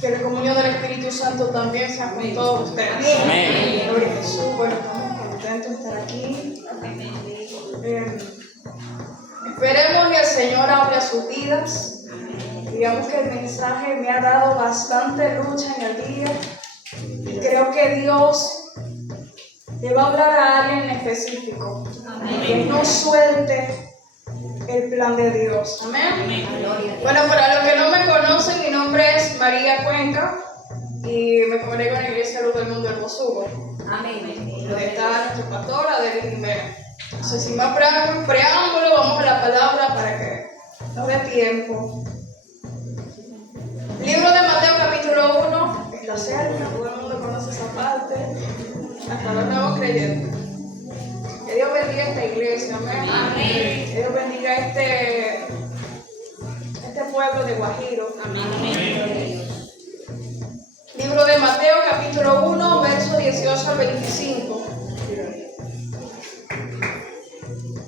Que la comunión del Espíritu Santo también sea con todos ustedes. Amén. Gloria a Jesús. Bueno, estamos contentos de estar aquí. Esperemos que el Señor hable a sus vidas. Digamos que el mensaje me ha dado bastante lucha en el día. Y creo que Dios le va a hablar a alguien en específico. Que no suelte el plan de Dios. Amén. Bueno, para los que no me conocen, mi nombre es María Cuenca y me congrego en la Iglesia Luz del Mundo del Bosugo. Amén. Donde está nuestra pastora Debbie Jiménez. Entonces, sin más preámbulo, vamos a la palabra para que no dé tiempo. Libro de Mateo capítulo 1, es la célula, todo el mundo conoce esa parte, hasta los nuevos creyentes. Que Dios bendiga esta iglesia, amén. Amén. Que Dios bendiga este pueblo de Guajiro. Amén. Libro de Mateo capítulo 1, verso 18 al 25.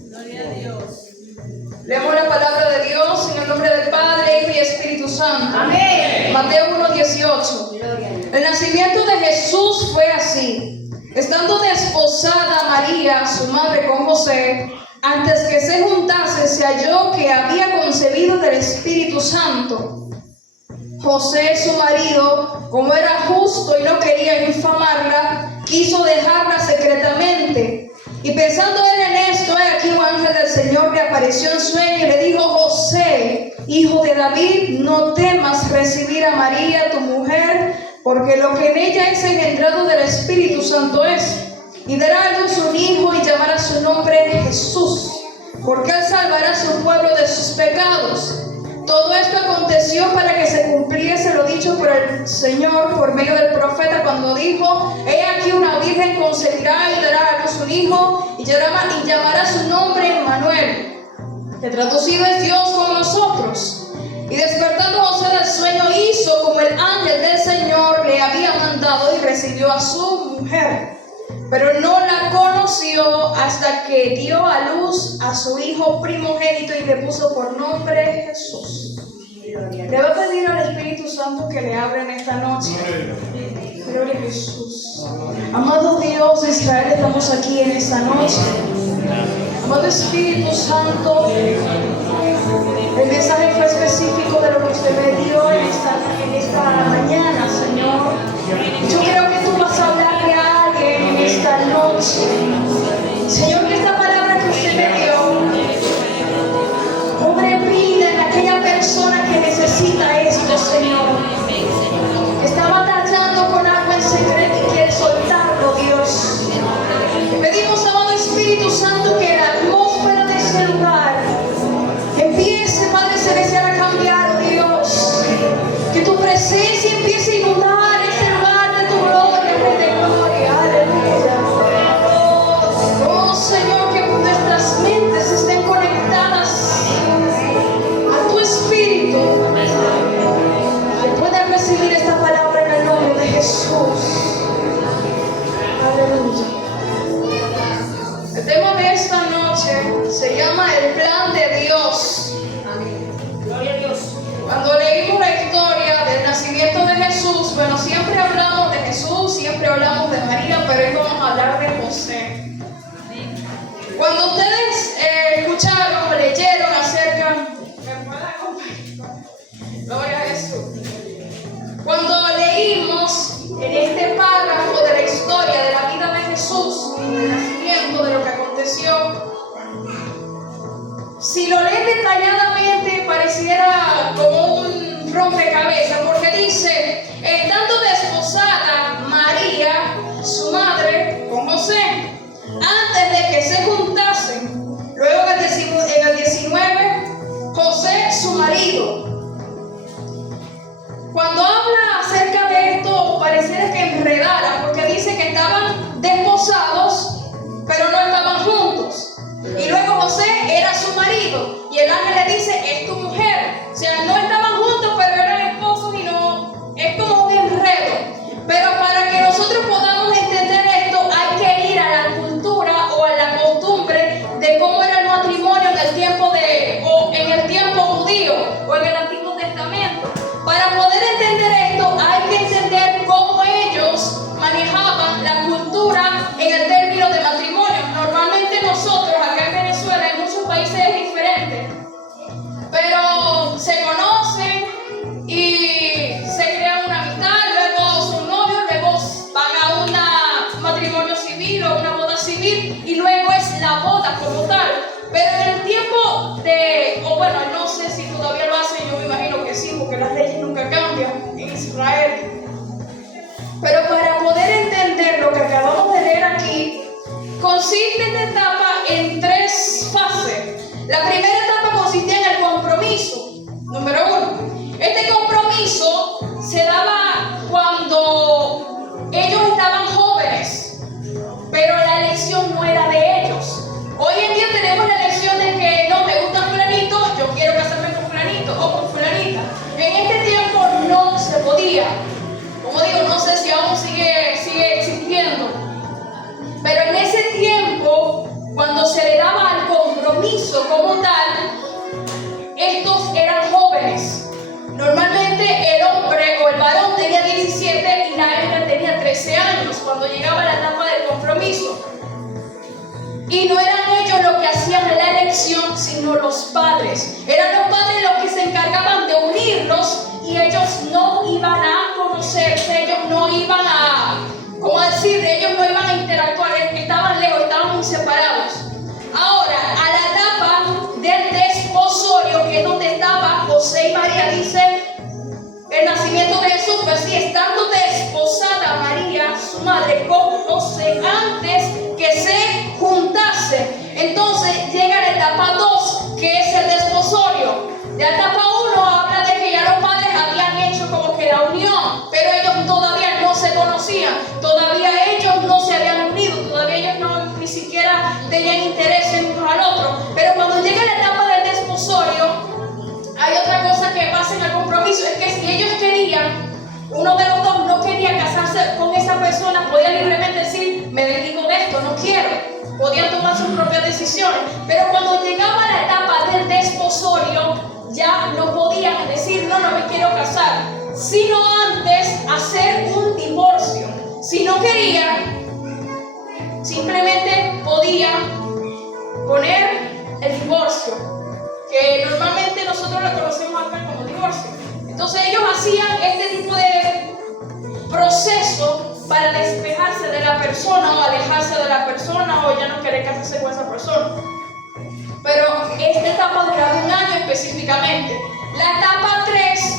Gloria a Dios. Leemos la palabra de Dios en el nombre del Padre, Hijo y Espíritu Santo. Amén. Mateo 1, 18. Gloria a Dios. El nacimiento de Jesús fue así. Estando desposada María, su madre, con José, antes que se juntasen, se halló que había concebido del Espíritu Santo. José, su marido, como era justo y no quería infamarla, quiso dejarla secretamente. Y pensando él en esto, aquí un ángel del Señor le apareció en sueño y le dijo: José, hijo de David, no temas recibir a María, tu mujer, porque lo que en ella es engendrado del Espíritu Santo es. Y dará a luz un hijo y llamará su nombre Jesús, porque él salvará a su pueblo de sus pecados. Todo esto aconteció para que se cumpliese lo dicho por el Señor por medio del profeta, cuando dijo: He aquí una virgen concebirá y dará a luz un hijo y llamará su nombre Emmanuel, que traducido es Dios con nosotros. Y despertando José del sueño, hizo como el ángel del Señor le había mandado y recibió a su mujer. Pero no la conoció hasta que dio a luz a su hijo primogénito y le puso por nombre Jesús. Le voy a pedir al Espíritu Santo que le abra en esta noche. Gloria a Jesús. Amado Dios de Israel, estamos aquí en esta noche. Amado Espíritu Santo, el mensaje fue específico de lo que usted me dio en esta mañana, Señor. Yo creo que tú vas a hablarle a alguien en esta noche. Señor, que esta palabra que usted me dio cobre vida en aquella persona que necesita esto, Señor. Está batallando con algo en secreto y quiere soltarlo, Dios. Le pedimos, amado Espíritu Santo, que la atmósfera de este lugar empiece, Padre Celestial, a cambiar, Dios. Que tu presencia empiece a inundar este lugar de tu gloria, Rey de gloria. Aleluya. Oh, Señor, que nuestras mentes estén conectadas a tu Espíritu, que puedan recibir esta palabra en el nombre de Jesús. Aleluya. El tema de esta noche se llama el plan de Dios. Gloria a Dios. Cuando leímos la historia del nacimiento de Jesús, bueno, siempre hablamos de Jesús, siempre hablamos de María, pero hoy vamos a hablar de José. Cuando ustedes escucharon o leyeron acerca... ¿Me pueden acompañar? Gloria a Jesús. Cuando leímos en este párrafo de la historia de la vida de Jesús, del nacimiento, de lo que aconteció, si lo leen detalladamente pareciera como un rompecabezas, porque dice: estando desposada María, su madre, con José, antes de que se juntasen. Luego en el 19, José, su marido. Cuando habla acerca de esto, pareciera que enredara, porque dice que estaban desposados, pero no estaban juntos. Y luego José era su marido, y el ángel le dice: es tu mujer. O sea, no estaban juntos, pero eran esposos, y no, es como un enredo. Pero para que nosotros podamos entender esto, hay que ir a la cultura o a la costumbre de cómo era el matrimonio en el tiempo judío o en el Antiguo Testamento. Para poder entender esto, porque las leyes nunca cambian en Israel. Pero para poder entender lo que acabamos de leer aquí, consiste esta etapa en 3 fases. La primera etapa consistía en el compromiso. Número 1. Este compromiso se daba cuando ellos estaban jóvenes, pero la elección no era de ellos. Hoy en día tenemos la elección de que no me gusta fulanito, yo quiero casarme con fulanito o con fulanita. En este tiempo no se podía. Como digo, no sé si aún sigue existiendo. Pero en ese tiempo, cuando se le daba al compromiso como tal, estos eran jóvenes. Normalmente el hombre o el varón tenía 17 y la hembra tenía 13 años cuando llegaba la etapa del compromiso. Y no eran ellos los que hacían la elección, sino los padres. Eran los padres los que se encargaban de unirlos y ellos no iban a conocerse, ellos no iban a, como decir, ellos no iban a interactuar, estaban lejos, estaban muy separados. Ahora, a la etapa del desposorio, que es donde estaba José y María, dice el nacimiento de Jesús, pues sí, estando desposada María, su madre, con José, antes que se juntase. Entonces llega la etapa 2, que es el desposorio. La etapa 1 habla de que ya los padres habían hecho como que la unión, pero ellos todavía no se conocían, todavía ellos no se habían unido, todavía ellos no, ni siquiera tenían interés en uno al otro. Pero cuando llega la etapa del desposorio, hay otra cosa que pasa en el compromiso, es que si ellos querían, uno de los dos no quería casarse con esa persona, podía libremente decir, me desdigo de esto, no quiero. Podían tomar sus propias decisiones. Pero cuando llegaba la etapa del desposorio, ya no podían decir, no me quiero casar, sino antes hacer un divorcio. Si no querían, simplemente podían poner el divorcio, que normalmente nosotros lo conocemos acá como divorcio. Entonces ellos hacían este tipo de proceso para despejarse de la persona o alejarse de la persona o ya no querer casarse con esa persona. Pero esta etapa duraba 1 año específicamente. La etapa 3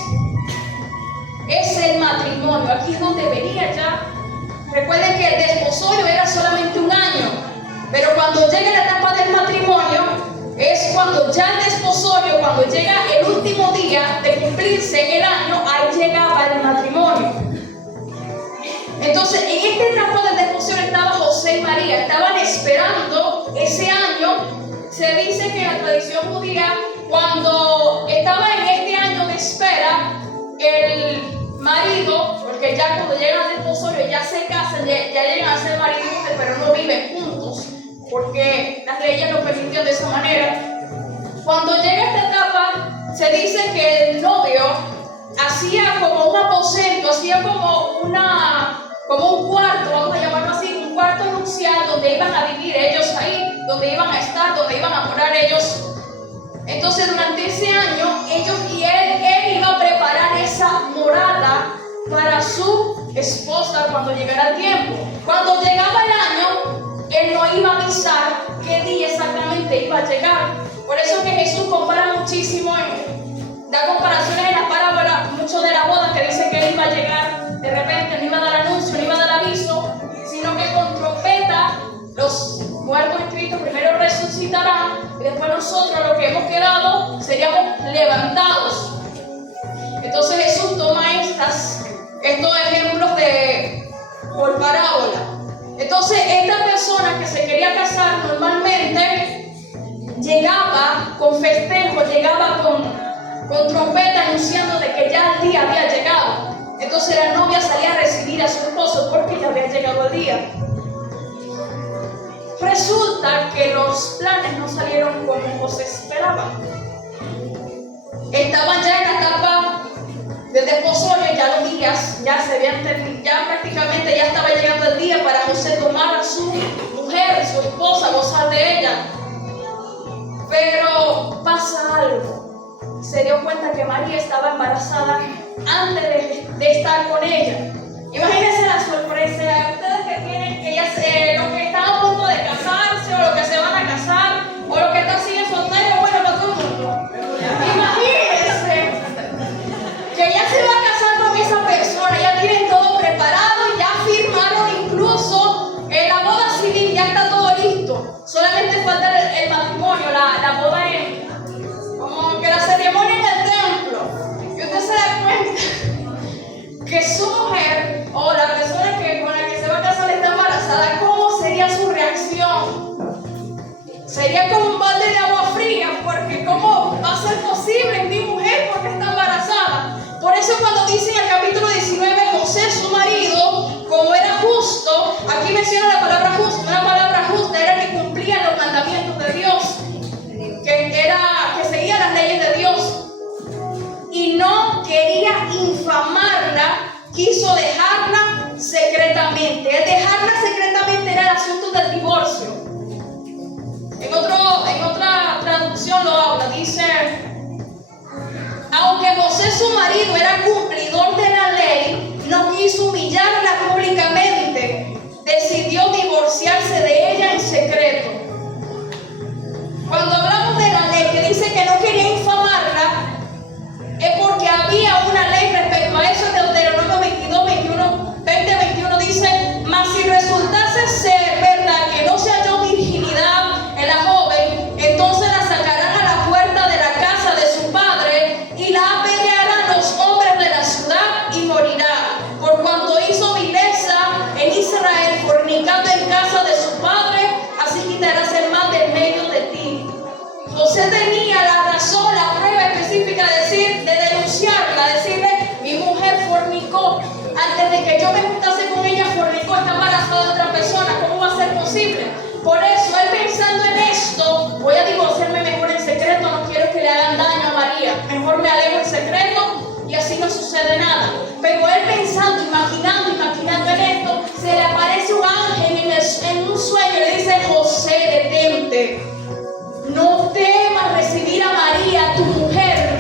es el matrimonio. Aquí es donde venía ya. Recuerden que el desposorio era solamente 1 año, pero cuando llega la etapa del matrimonio, es cuando ya el desposorio, cuando llega el último día de cumplirse el año, ahí llegaba el matrimonio. Entonces, en esta etapa del desposorio estaba José y María, estaban esperando ese año. Se dice que en la tradición judía, cuando estaba en este año de espera, el marido, porque ya cuando llegan al desposorio ya se casan, ya llegan a ser marido y mujer, pero no viven juntos, porque las leyes lo permitían de esa manera. Cuando llega esta etapa, se dice que el novio hacía como un aposento, hacía como un cuarto, vamos a llamarlo así, un cuarto nupcial donde iban a vivir ellos ahí, donde iban a estar, donde iban a morar ellos. Entonces durante ese año, él iba a preparar esa morada para su esposa cuando llegara el tiempo. Cuando llegaba el año, él no iba a avisar qué día exactamente iba a llegar. Por eso que Jesús compara muchísimo, da comparaciones en la parábola, mucho de la boda, que dice que él iba a llegar de repente, no iba a dar anuncio, no iba a dar aviso, sino que con trompeta los muertos inscritos primero resucitarán y después nosotros, los que hemos quedado, seríamos levantados. Entonces Jesús toma estos ejemplos por parábola. Entonces esta persona que se quería casar normalmente llegaba con festejo, llegaba con trompeta anunciando de que ya el día había llegado. Entonces la novia salía a recibir a su esposo porque ya había llegado el día. Resulta que los planes no salieron como se esperaba. Estaban ya en la etapa de desposorio, ya los días ya se habían terminado, ya prácticamente ya estaba llegando el día para José tomar a su mujer, su esposa, gozar de ella. Pero pasa algo. Se dio cuenta que María estaba embarazada antes de estar con ella. Imagínense la sorpresa, ustedes que tienen, los que están a punto de casarse, o los que se van a casar, o los que están siguen solteros, bueno, para todo el mundo. Imagínense que su mujer o la persona con la que se va a casar está embarazada, ¿cómo sería su reacción? Sería como un balde de agua fría, porque ¿cómo va a ser posible mi mujer porque está embarazada? Por eso cuando dice en el capítulo 19, José, su marido, como era justo, aquí menciona la palabra justo, una palabra justa era que cumplía los mandamientos de Dios, que seguía las leyes de Dios, y no quería infamarla, quiso dejarla secretamente. El dejarla secretamente era el asunto del divorcio. En otra traducción lo habla, dice: aunque José, su marido, era cumplidor de la ley, no quiso humillarla públicamente, decidió divorciarse de ella en secreto. Cuando hablamos de la ley que dice que no quería infamarla, es porque había una ley respecto a eso. De Deuteronomio 20-21 dice: mas si resultase ser verdad que no se halló virginidad en la joven, entonces la sacarán a la puerta de la casa de su padre y la apedrearán los hombres de la ciudad y morirá, por cuanto hizo vileza en Israel, fornicando en casa de su padre, así quitarás el mal del medio de ti. José tenía la razón, la prueba específica de denunciarla, decirle: mi mujer fornicó, antes de que yo me juntase con ella, fornicó, está embarazada de otra persona, ¿cómo va a ser posible? Por eso, él pensando en esto: voy a divorciarme mejor en secreto, no quiero que le hagan daño a María, mejor me alejo en secreto y así no sucede nada. Pero él pensando, imaginando en esto, se le aparece un ángel en un sueño y le dice: José, detente. No temas recibir a María, tu mujer.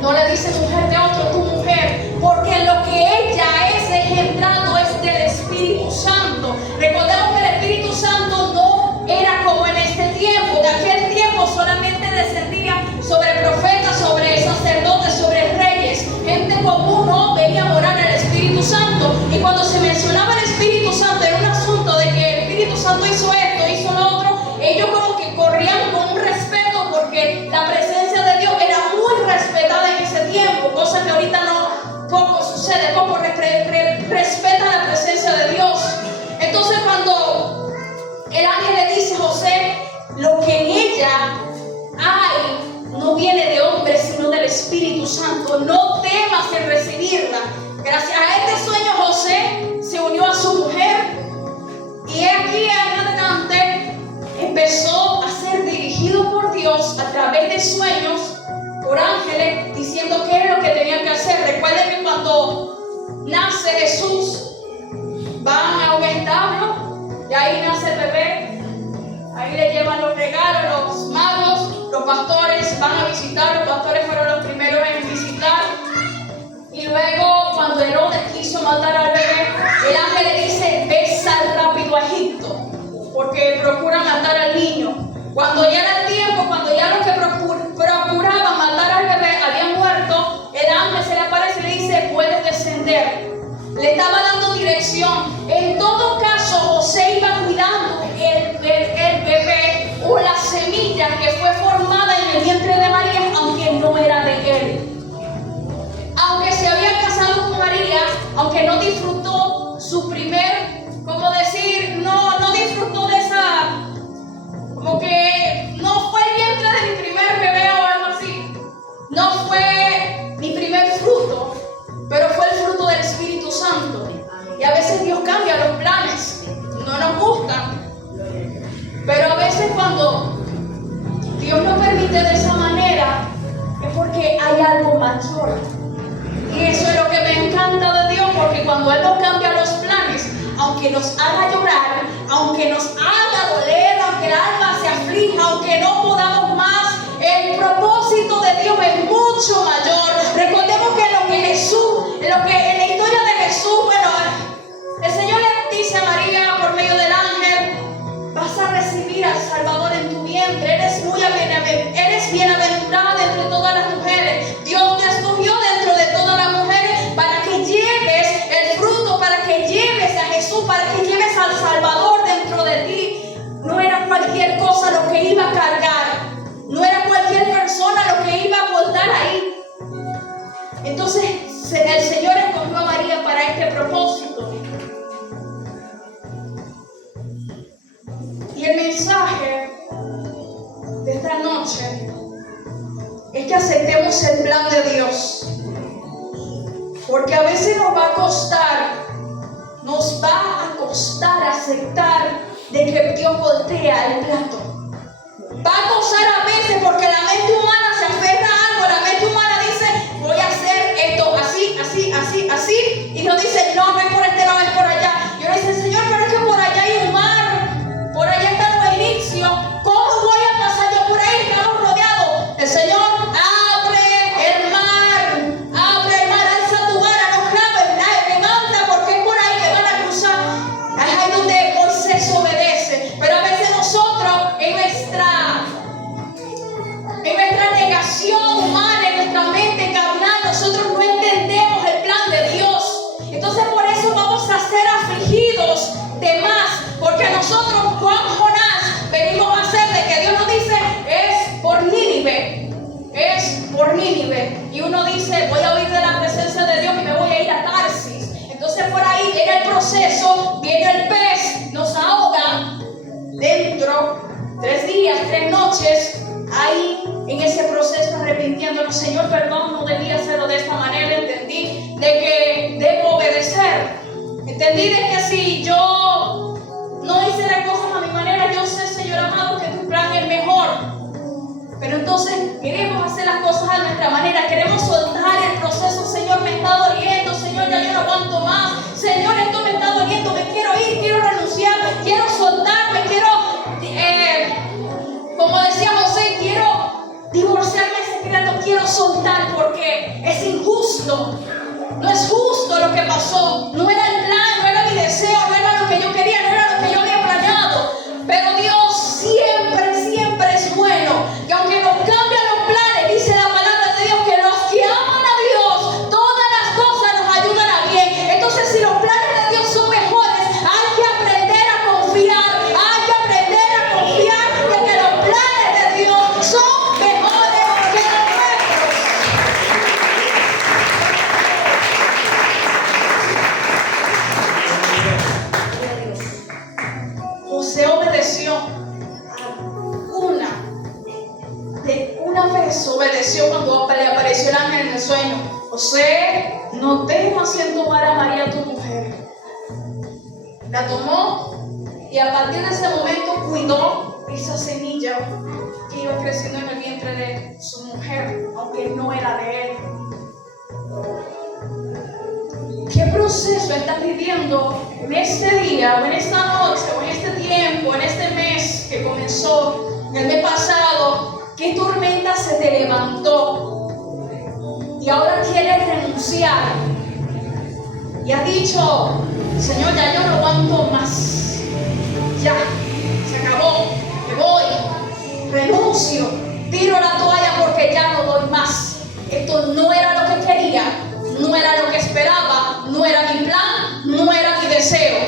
No le dice mujer de otro, tu mujer, porque lo que ella es engendrado es del Espíritu Santo. Recordemos que el Espíritu Santo no era como en este tiempo. De aquel tiempo solamente descendía sobre profetas, sobre sacerdotes, sobre reyes. Gente común no venía a morar el Espíritu Santo. Y cuando se mencionaba el Espíritu Santo, era un asunto de que el Espíritu Santo hizo esto, hizo lo otro. Ellos como que corrían con un respeto, porque la presencia de Dios era muy respetada en ese tiempo, cosa que ahorita poco sucede, poco respeta la presencia de Dios. Entonces cuando el ángel le dice: José, lo que en ella hay no viene de hombre, sino del Espíritu Santo, no temas en recibirla. Gracias a este sueño, José se unió a su mujer, y aquí en adelante empezó a ser dirigido por Dios a través de sueños, por ángeles, diciendo qué era lo que tenían que hacer. Recuerden que cuando nace Jesús, van a un establo y ahí nace el bebé. Ahí le llevan los regalos, los magos, los pastores van a visitar. Los pastores fueron los primeros en visitar. Y luego, cuando Herodes quiso matar al bebé, el ángel le dice: ve, sal rápido a Egipto, porque procura matar al niño. Cuando ya era el tiempo, cuando ya los que procuraban matar al bebé habían muerto, el ángel se le aparece y le dice: puedes descender. Le estaba dando dirección. En todo caso, José iba cuidando el bebé o la semilla que fue formada en el vientre de María, aunque no era de él. Aunque se había casado con María, aunque no disfrutó su primer, ¿cómo decir? No disfrutó de esa, como que no fue el vientre de mi primer bebé o algo así. No fue mi primer fruto, pero fue el fruto del Espíritu Santo. Y a veces Dios cambia los planes, no nos gustan. Pero a veces cuando Dios nos permite de esa manera, es porque hay algo mayor. Y eso es lo que me encanta de Dios, porque cuando Él nos cambia los planes, aunque nos haga llorar, aunque nos haga doler, aunque el alma se aflija, aunque no podamos más, el propósito de Dios es mucho mayor. Recordemos que en la historia de Jesús, bueno, el Señor le dice a María por medio del ángel: vas a recibir al Salvador en tu vientre, eres bienaventurada entre todas las mujeres. Dios te escogió dentro de todas las mujeres para que lleves el fruto, para que lleves a Jesús, para que lleves al Salvador dentro de ti. No era cualquier cosa lo que iba a cargar, no era cualquier persona lo que iba a portar ahí. que aceptemos el plan de Dios. Porque a veces nos va a costar aceptar de que Dios voltea el plato. Va a costar a veces porque la mente humana se aferra a algo. La mente humana dice, voy a hacer esto así, así, así, así. Y nos dice, no, no es por este lado, es por allá. Y uno dice, Señor, pero es que por allá hay un mar. Por allá están los egipcios. ¿Cómo voy a pasar yo por ahí? Estamos rodeados. El Señor abre el mar, alza tu vara, no claves, levanta, porque es por ahí que van a cruzar. Es ahí donde Moisés obedece. Pero a veces nosotros, en nuestra negación humana, en nuestra mente carnal, nosotros no entendemos el plan de Dios. Entonces por eso vamos a ser afligidos de más, porque nosotros, Juan Jonás, venimos a hacer de que Dios nos dice, es por Nínive, y uno dice, voy a huir de la presencia de Dios y me voy a ir a Tarsis. Entonces por ahí viene el proceso, viene el pez, nos ahoga dentro, 3 días, 3 noches, ahí en ese proceso arrepintiéndonos. Señor, perdón, no debía hacerlo de esta manera. Entendí de que debo obedecer. Entendí de que si yo no hice las cosas a mi manera, yo sé, Señor amado, que tu plan es mejor. Pero entonces queremos hacer las cosas a nuestra manera, queremos soltar el proceso. Señor, me está doliendo, Señor, ya yo no aguanto más. Señor, esto me está doliendo, me quiero ir, quiero renunciar, quiero soltarme, quiero, como decía José, quiero divorciarme en secreto, quiero soltar porque es injusto. No es justo lo que pasó, no era el plan, no era mi deseo, no era lo que yo quería, no era lo que yo había planeado. Pero Dios siempre, siempre es bueno. Y aunque nos cambian los planes, dice la palabra de Dios que los que aman a Dios, todas las cosas nos ayudan a bien. Entonces, si los planes de Dios son mejores, hay que aprender a confiar. Hay que aprender a confiar de que los planes de Dios son mejores que los nuestros. José obedeció una vez obedeció cuando le apareció el ángel en el sueño. José, no temas en tomar a María tu mujer. La tomó y a partir de ese momento cuidó esa semilla que iba creciendo en el vientre de su mujer, aunque no era de él. ¿Qué proceso estás viviendo en este día, o en esta noche, o en este tiempo, en este mes que comenzó, en el mes pasado? ¿Qué tormenta se te levantó y ahora quieres renunciar? Y has dicho, Señor, ya yo no aguanto más. Ya, se acabó, me voy, renuncio, tiro la toalla porque ya no doy más. Esto no era lo que quería, no era lo que esperaba, no era mi plan, no era mi deseo.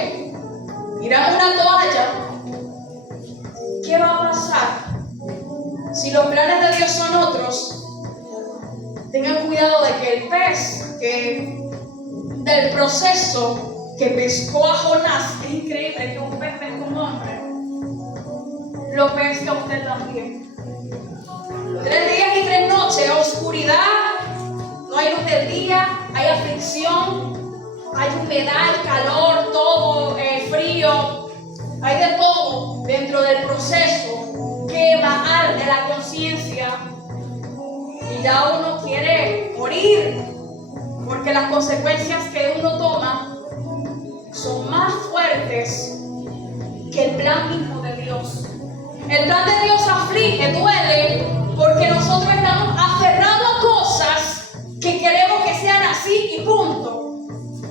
Tiramos la toalla. ¿Qué va a pasar? Si los planes de Dios son otros, tengan cuidado de que el pez del proceso que pescó a Jonás, es increíble que un pez pesca a un hombre, lo pesca a usted también. 3 días y 3 noches, oscuridad, no hay luz del día, hay aflicción, hay humedad, calor, todo, frío, hay de todo dentro del proceso. Quema, arde la conciencia y ya uno quiere morir porque las consecuencias que uno toma son más fuertes que el plan mismo de Dios. El plan de Dios aflige, duele, porque nosotros estamos aferrados a cosas que queremos que sean así y punto.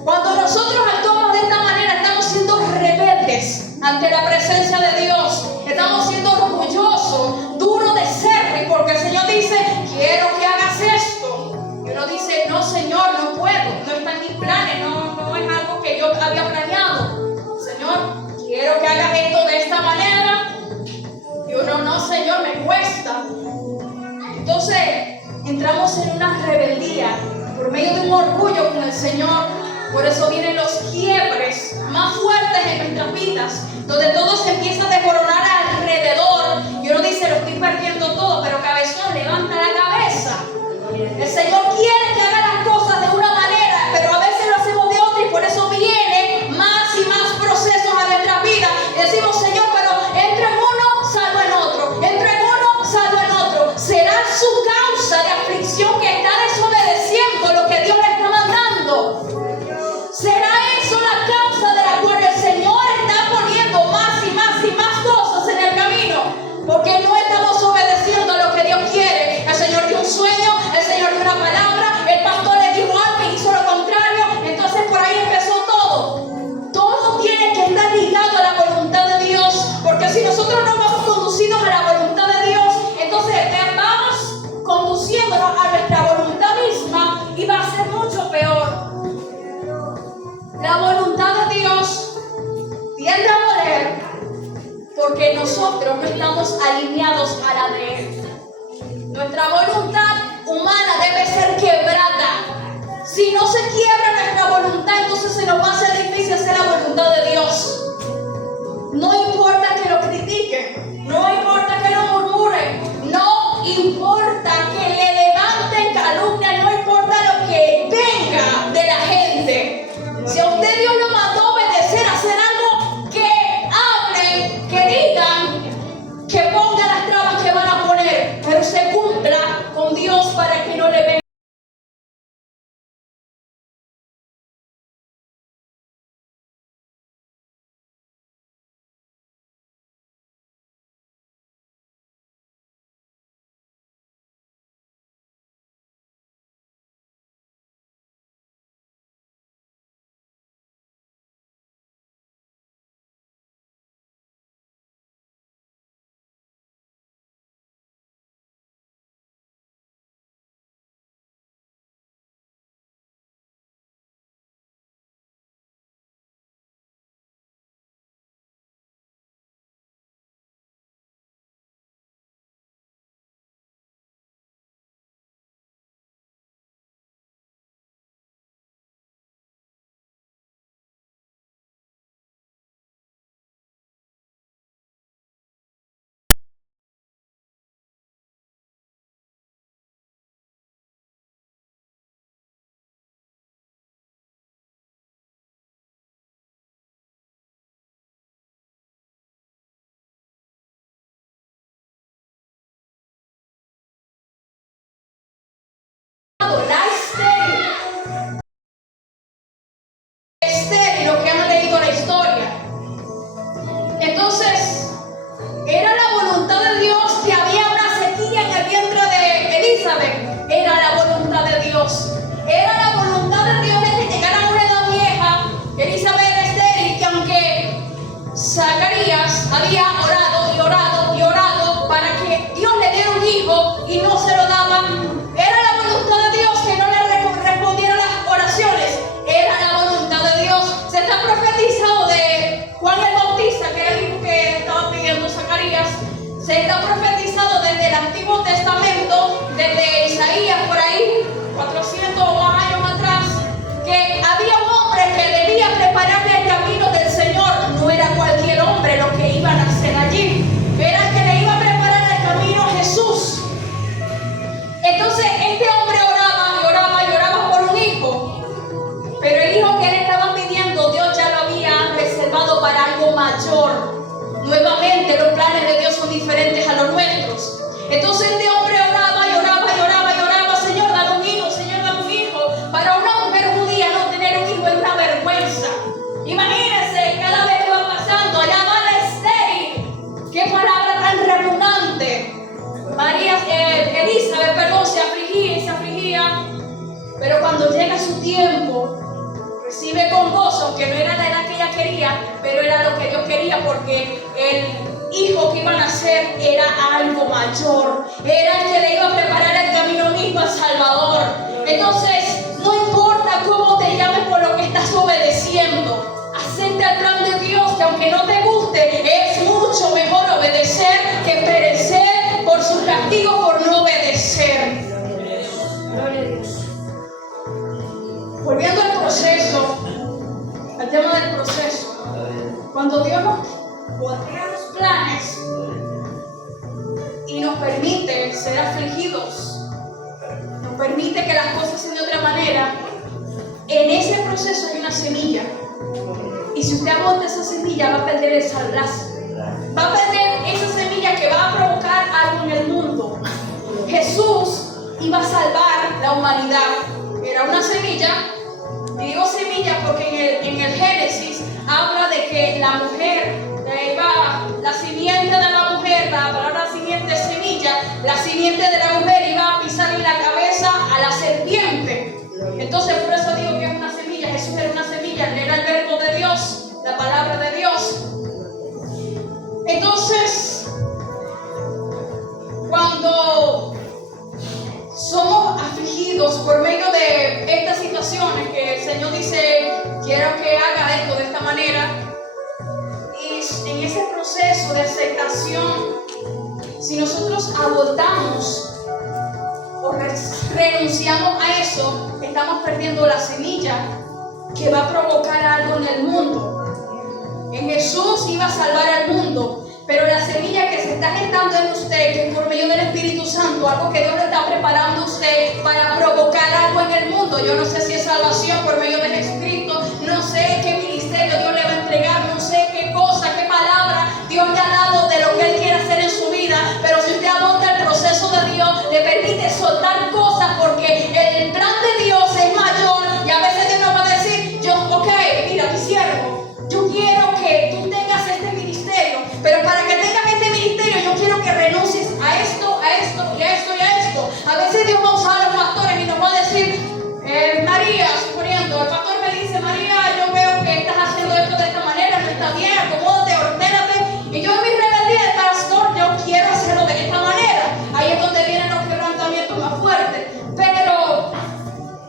Cuando nosotros actuamos de esta manera, estamos siendo rebeldes ante la presencia de Dios. Estamos siendo orgullosos, duros de ser, porque el Señor dice, quiero que hagas esto. Y uno dice, no, Señor, no puedo, no está en mis planes, no es algo que yo había planeado. Señor, quiero que hagas esto de esta manera. Y uno, no, Señor, me cuesta. Entonces, entramos en una rebeldía por medio de un orgullo con el Señor. Por eso vienen los quiebres más fuertes en nuestras vidas, donde todo se empieza a desmoronar alrededor y uno dice, lo estoy perdiendo todo, pero cabezón, levanta la cabeza. El Señor quiere que haga las cosas de una manera, pero a veces lo hacemos de otra y por eso vienen más y más procesos a nuestra vida. Y decimos, Señor, pero entro en uno, salgo en otro. Entro en uno, salgo en otro. ¿Será su causa de aflicción que está desobedeciendo lo que Dios le está mandando? ¿Será eso la causa de la cual el Señor está poniendo más y más y más cosas en el camino? Porque no estamos obedeciendo a lo que Dios quiere. El Señor dio un sueño, el Señor dio una palabra, el pastor le dijo algo y hizo lo contrario. Entonces por ahí empezó todo. Todo tiene que estar ligado a la voluntad de Dios. Porque si nosotros no vamos conducidos a la voluntad de Dios, entonces vamos conduciéndonos a nuestra voluntad misma y va a ser mucho peor. La voluntad de Dios tiende a moler porque nosotros no estamos alineados a la de Él. Nuestra voluntad humana debe ser quebrada. Si no se quiebra nuestra voluntad, entonces se nos va a hacer difícil hacer la voluntad de Dios. No importa que lo critiquen, no importa que lo murmuren, no importa que le levanten calumnia, no importa lo que venga de la gente. Si a usted Dios lo mandó a obedecer, a hacer algo, que hablen, que digan, que pongan las trabas que van a poner, pero se cumpla con Dios para que no le venga. Esther, lo que han leído la historia. Entonces, era la voluntad de Dios que había una sequía en el vientre de Elizabeth. Era la voluntad de Dios. Era la voluntad de Dios de que llegara a una edad vieja. Elizabeth era estéril, que aunque Zacarías había orado y orado y orado para que Dios le diera un hijo y no se lo daba, era la voluntad de Dios que no le respondiera las oraciones. Era la voluntad de Dios. Se está profetizado de Juan el Bautista, que era el hijo que estaba pidiendo Zacarías. Se está profetizado desde el Antiguo Testamento, desde Isaías por ahí, 400 o más años atrás, que había un hombre que debía prepararle el camino del Señor. No era cualquier hombre lo que iban a hacer allí, era el que le iba a preparar el camino a Jesús. Entonces este hombre oraba y oraba y oraba por un hijo, pero el hijo que él estaba pidiendo, Dios ya lo había reservado para algo mayor. Nuevamente los planes de Dios son diferentes a los nuestros. Entonces este hombre oraba y oraba y oraba y oraba: Señor, dame un hijo, Señor, dame un hijo. Para una mujer judía no tener un hijo es una vergüenza. Imagínense, cada vez que va pasando, allá va la estéril. Qué palabra tan repugnante. Elizabeth, perdón, se afligía y se afligía. Pero cuando llega su tiempo, recibe con gozo, aunque no era la edad que ella quería, pero era lo que Dios quería, porque el hijo que iba a nacer era algo mayor, era el que le iba a preparar el camino mismo al Salvador. Entonces, no importa cómo te llames por lo que estás obedeciendo, acepta el plan de Dios, que aunque no te guste, es mucho mejor obedecer que perecer por su castigo por no obedecer. Gloria a Dios. Volviendo al proceso, al tema del proceso, cuando Dios nos crea los planes y nos permite ser afligidos, nos permite que las cosas sean de otra manera, en ese proceso hay una semilla. Y si usted abota esa semilla, va a perder el salvazo. Va a perder esa semilla que va a provocar algo en el mundo. Jesús iba a salvar la humanidad. Era una semilla. Y digo semilla porque en el Génesis habla de que la mujer, la simiente de la mujer, la palabra simiente es semilla, la simiente de la mujer iba a pisar en la cabeza a la serpiente. Entonces por eso digo que es una semilla. Jesús era una semilla, era el verbo de Dios, la palabra de Dios. Entonces, cuando somos afligidos por medio de estas situaciones que el Señor dice, quiero que haga esto de esta manera, y en ese proceso de aceptación, si nosotros abortamos o renunciamos a eso, estamos perdiendo la semilla que va a provocar algo en el mundo. En Jesús iba a salvar al mundo, pero la semilla que se está gestando en usted, que por medio del Espíritu Santo, algo que Dios le está preparando a usted para provocar algo en el mundo. Yo no sé si es salvación por medio de Jesucristo, no sé qué ministerio Dios le va a entregar, no sé qué cosa, qué palabra Dios le ha dado de lo que Él quiere hacer en su vida, pero si usted aborta el proceso de Dios, le permite soltar cosas porque el plan de Dios es mayor y a veces Dios nos va a decir, mira, mi siervo, yo quiero que tú tengas este ministerio, pero para que tengas este ministerio yo quiero que renuncies a esto, a esto y a esto y a esto. A veces Dios va a usar a los pastores y nos va a decir, María, suponiendo, el pastor me dice, María, yo veo que estás haciendo esto de esta manera, no está bien, acomódate, ordénate. Y yo en mi rebeldía de pastor, yo quiero hacerlo de esta manera. Ahí es donde vienen los quebrantamientos más fuertes. Pero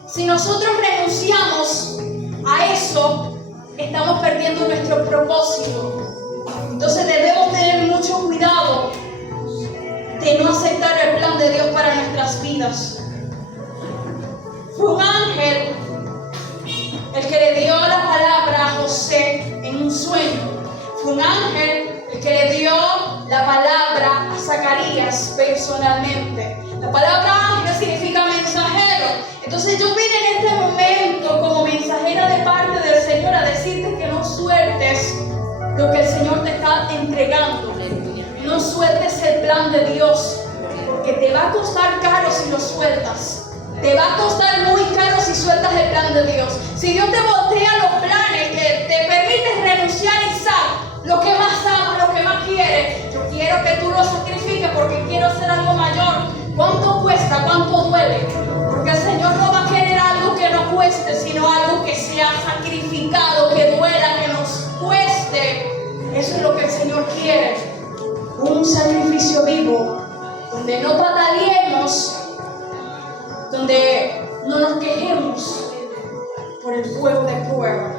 si nosotros renunciamos a eso, estamos perdiendo nuestro propósito. Entonces debemos tener mucho cuidado de no aceptar el plan de Dios para nuestras vidas. Fue un ángel el que le dio la palabra a José en un sueño. Fue un ángel el que le dio la palabra a Zacarías personalmente. La palabra ángel significa mensajero. Entonces yo vine en este momento como mensajera de parte del Señor a decirte que no sueltes lo que el Señor te está entregando. No sueltes el plan de Dios, porque te va a costar caro si lo sueltas. Te va a costar muy caro si sueltas el plan de Dios. Si Dios te voltea los planes, que te permites renunciar y Isaac, lo que más amas, lo que más quieres, yo quiero que tú lo sacrifiques porque quiero hacer algo mayor. ¿Cuánto cuesta? ¿Cuánto duele? Porque el Señor no va a querer algo que no cueste, sino algo que sea sacrificado, que duela, que nos cueste. Eso es lo que el Señor quiere. Un sacrificio vivo, donde no pataleemos, donde no nos quejemos por el fuego de prueba.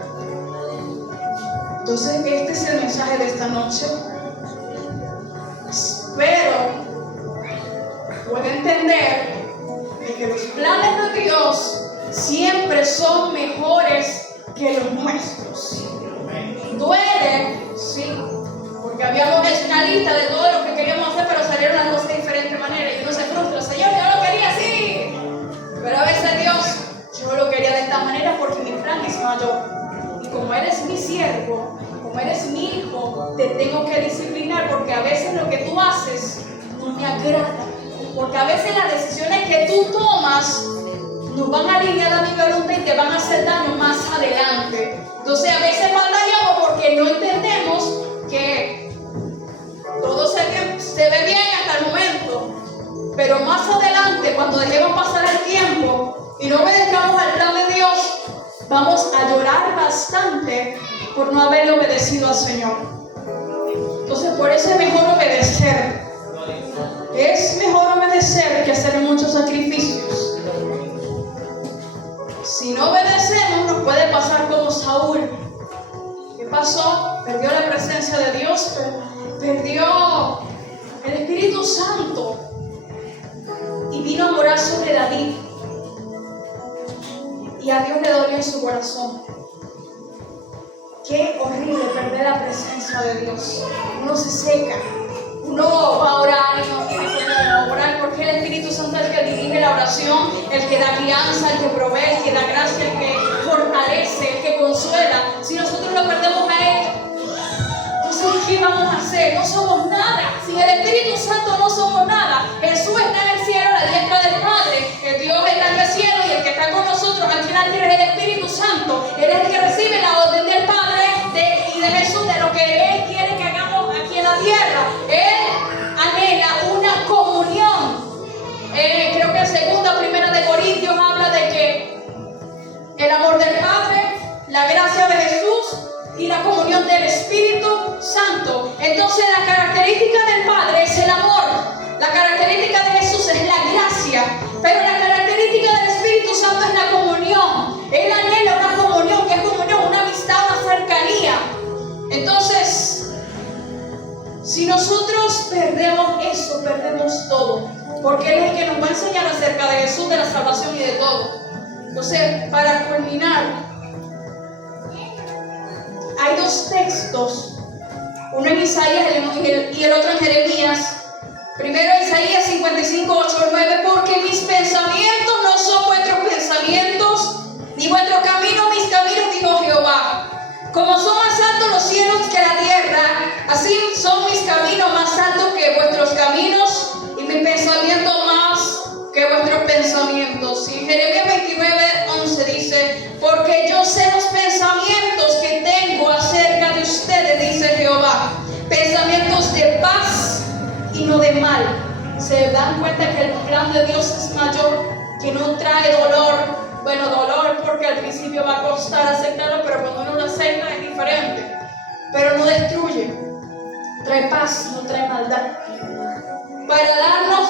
Entonces este es el mensaje de esta noche. Espero pueda entender que los planes de Dios siempre son mejores que los nuestros. Duele, sí, porque habíamos hecho una lista de todo lo que queríamos hacer, pero salieron las cosas de diferente manera y uno se frustra. Señor, yo lo quería así, pero a veces Dios, yo lo quería de esta manera porque mi plan es mayor. Y como eres mi siervo, como eres mi hijo, te tengo que disciplinar porque a veces lo que tú haces no me agrada. Porque a veces las decisiones que tú tomas nos van a alinear a mi voluntad y te van a hacer daño más adelante. Entonces a veces batallamos porque no entendemos que todo se ve bien hasta el momento. Pero más adelante, cuando dejemos pasar el tiempo y no obedezcamos al plan de Dios, vamos a llorar bastante por no haber obedecido al Señor. Entonces por eso es mejor obedecer. Es mejor obedecer que hacer muchos sacrificios. Si no obedecemos, nos puede pasar como Saúl. ¿Qué pasó? Perdió la presencia de Dios, perdió el Espíritu Santo y vino a morar sobre David. Y a Dios le dolió en su corazón. Qué horrible perder la presencia de Dios. Uno se seca. Uno va a orar y no tiene cómo orar porque porque el Espíritu Santo es el que dirige la oración, el que da guianza, el que provee, el que da gracia, el que fortalece, el que consuela. Si nosotros lo perdemos a Él, entonces ¿qué vamos a hacer? No somos nada. Sin el Espíritu Santo no somos nada. Jesús está en el cielo, a la diestra del Padre. El Dios está en el cielo y el que está con nosotros aquí en la tierra es el Espíritu Santo. Él es el que recibe la orden del Padre y de Jesús, de lo que Él quiere que hagamos aquí en la tierra. Él anhela una comunión. Creo que en 2 Corintios habla de que el amor del Padre, la gracia de Jesús y la comunión del Espíritu Santo. Entonces la característica del Padre es el amor, la característica de Jesús es la gracia, pero la característica del Espíritu Santo es la comunión. Él anhela una comunión, que es comunión, una amistad, una cercanía. Entonces, si nosotros perdemos eso, perdemos todo, porque Él es el que nos va a enseñar acerca de Jesús, de la salvación y de todo. Entonces, para culminar, hay dos textos, uno en Isaías y el otro en Jeremías. Primero Isaías 55, 8 al 9, porque mis pensamientos no son vuestros pensamientos, ni vuestros caminos mis caminos, dijo Jehová. Como son más altos los cielos que la tierra, así son mis caminos más altos que vuestros caminos, y mis pensamientos más que vuestros pensamientos. Y Jeremías 29, 11 dice, porque yo sé los pensamientos que tengo acerca de ustedes, dice Jehová, pensamientos de paz y no de mal. Se dan cuenta que el plan de Dios es mayor, que no trae dolor. Bueno, dolor porque al principio va a costar aceptarlo, pero cuando uno lo acepta es diferente. Pero no destruye, trae paz, no trae maldad.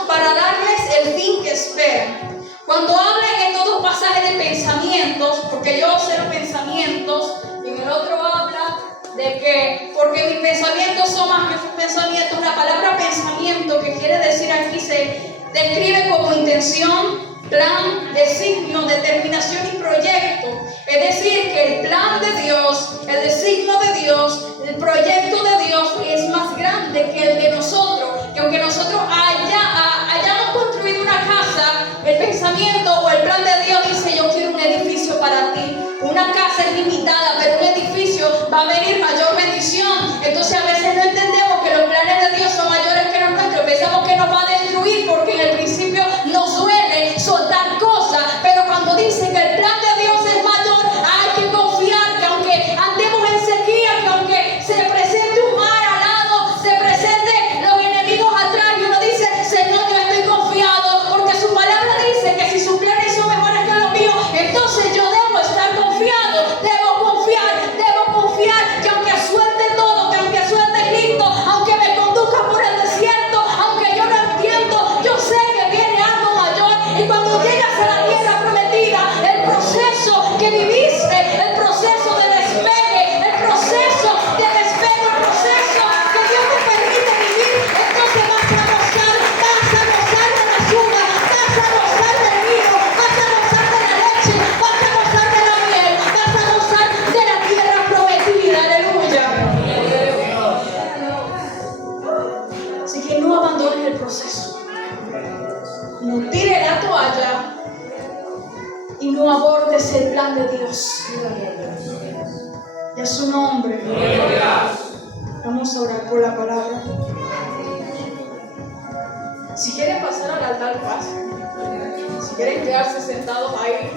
Para darles el fin que esperan. Cuando habla en estos dos pasajes de pensamientos, porque yo sé los pensamientos, y en el otro habla de que, porque mis pensamientos son más que sus pensamientos, la palabra pensamiento, que quiere decir aquí, se describe como intención, plan, designio, determinación y proyecto. Es decir, que el plan de Dios, el designio de Dios, el proyecto de Dios es más grande que el de nosotros. Que aunque nosotros hayamos construido una casa, el pensamiento o el plan de Dios dice, yo quiero un edificio para ti. Una casa es limitada, pero un edificio va a venir mayor bendición. Entonces a veces no entendemos que los planes de Dios son mayores que los nuestros. Pensamos que nos va a destruir porque en el principio nos duele soltar cosas, pero cuando dice que el plan de Dios es mayor, hay que confiar que aunque andemos en sequía, que aunque se presente un mar al lado, se presente los enemigos atrás, y uno dice, Señor, yo estoy confiado, porque su palabra dice que si sus planes son mejores que los míos, entonces yo debo estar confiado, debo confiar que aunque suelte todo, que aunque suelte Egipto, aunque me conduzca por el desierto, aunque yo no entiendo, yo sé que viene algo mayor. Y cuando llegas a la tierra prometida, el proceso que viviste, el proceso de despegue, el proceso que Dios te permite vivir, entonces vas a gozar de las uvas, vas a gozar del vino, vas a gozar de la leche, vas a gozar de la miel, vas a gozar de la tierra prometida. Aleluya. Así que no abandones el proceso, no tires la toalla y no abortes el plan de Dios. Y a su nombre vamos a orar por la palabra. Si quieren pasar al altar, pasen. Si quieren quedarse sentados ahí,